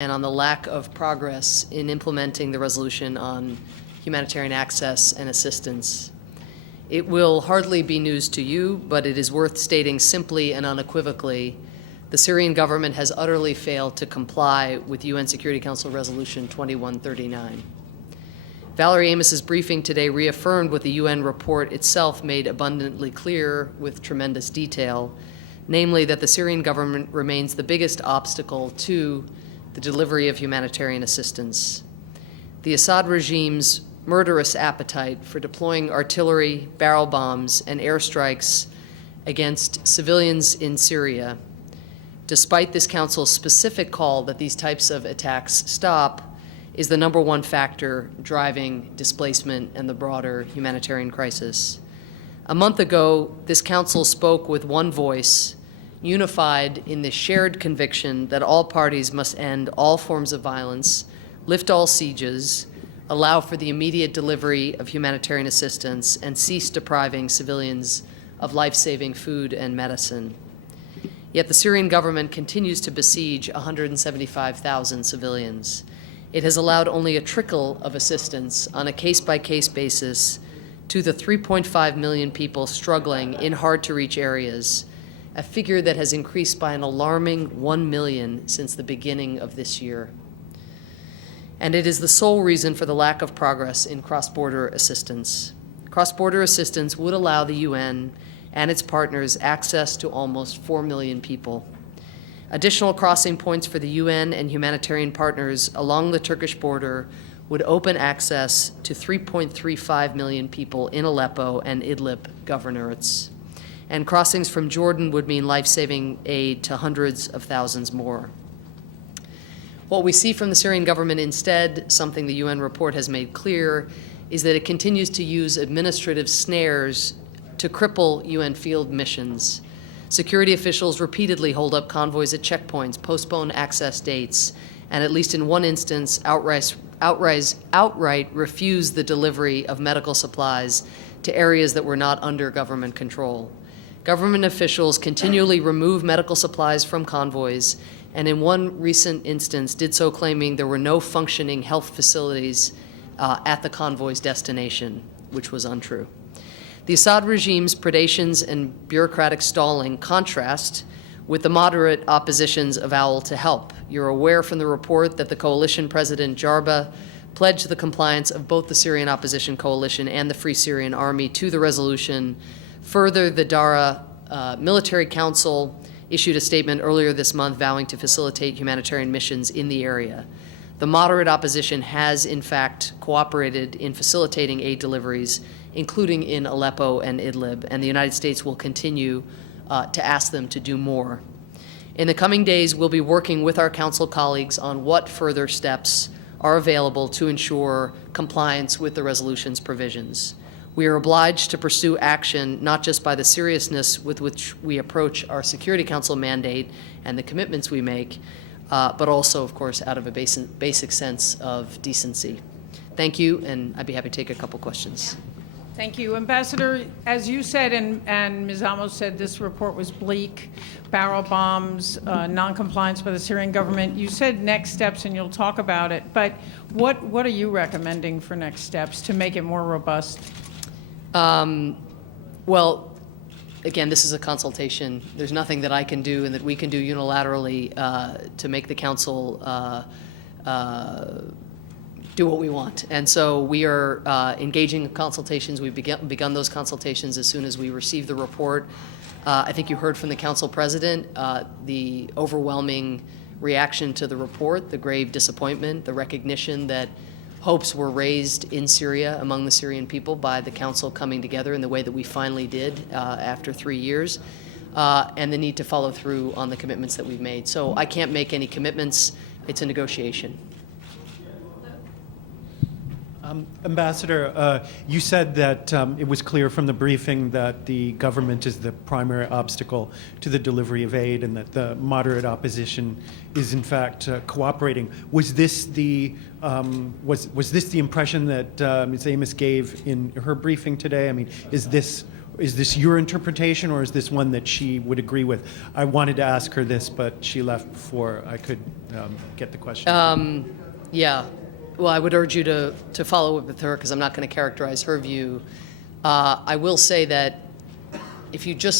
and on the lack of progress in implementing the resolution on humanitarian access and assistance. It will hardly be news to you, but it is worth stating simply and unequivocally the Syrian government has utterly failed to comply with UN Security Council Resolution 2139. Valerie Amos's briefing today reaffirmed what the UN report itself made abundantly clear with tremendous detail, namely that the Syrian government remains the biggest obstacle to the delivery of humanitarian assistance. The Assad regime's murderous appetite for deploying artillery, barrel bombs, and airstrikes against civilians in Syria, despite this council's specific call that these types of attacks stop, is the number one factor driving displacement and the broader humanitarian crisis. A month ago, this council spoke with one voice, unified in the shared conviction that all parties must end all forms of violence, lift all sieges, allow for the immediate delivery of humanitarian assistance, and cease depriving civilians of life-saving food and medicine. Yet the Syrian government continues to besiege 175,000 civilians. It has allowed only a trickle of assistance on a case-by-case basis to the 3.5 million people struggling in hard-to-reach areas, a figure that has increased by an alarming 1 million since the beginning of this year. And it is the sole reason for the lack of progress in cross-border assistance. Cross-border assistance would allow the UN and its partners access to almost 4 million people. Additional crossing points for the UN and humanitarian partners along the Turkish border would open access to 3.35 million people in Aleppo and Idlib governorates. And crossings from Jordan would mean life-saving aid to hundreds of thousands more. What we see from the Syrian government instead, something the UN report has made clear, is that it continues to use administrative snares to cripple UN field missions. Security officials repeatedly hold up convoys at checkpoints, postpone access dates, and at least in one instance, outright refuse the delivery of medical supplies to areas that were not under government control. Government officials continually remove medical supplies from convoys, and in one recent instance did so claiming there were no functioning health facilities at the convoy's destination, which was untrue. The Assad regime's predations and bureaucratic stalling contrast with the moderate opposition's avowal to help. You're aware from the report that the coalition president Jarba pledged the compliance of both the Syrian opposition coalition and the Free Syrian Army to the resolution. Further, the Dara Military Council issued a statement earlier this month vowing to facilitate humanitarian missions in the area. The moderate opposition has, in fact, cooperated in facilitating aid deliveries, including in Aleppo and Idlib, and the United States will continue to ask them to do more. In the coming days, we'll be working with our council colleagues on what further steps are available to ensure compliance with the resolution's provisions. We are obliged to pursue action not just by the seriousness with which we approach our Security Council mandate and the commitments we make, but also, of course, out of a basic sense of decency. Thank you, and I'd be happy to take a couple questions. Thank you. Ambassador, as you said and Ms. Amos said, this report was bleak, barrel bombs, noncompliance by the Syrian government. You said next steps, and you'll talk about it, but what are you recommending for next steps to make it more robust? Well, again, this is a consultation. There's nothing that I can do and that we can do unilaterally to make the council do what we want. And so we are engaging in consultations. We've begun those consultations as soon as we receive the report. I think you heard from the council president the overwhelming reaction to the report, the grave disappointment, the recognition that hopes were raised in Syria among the Syrian people by the council coming together in the way that we finally did after 3 years, and the need to follow through on the commitments that we've made. So I can't make any commitments. It's a negotiation. Ambassador, you said that it was clear from the briefing that the government is the primary obstacle to the delivery of aid and that the moderate opposition is in fact cooperating. Was this the was this the impression that Ms. Amos gave in her briefing today? I mean, is this is this your interpretation, or is this one that she would agree with? I wanted to ask her this, but she left before I could get the question. Yeah. Well, I would urge you to follow up with her because I'm not going to characterize her view. I will say that if you just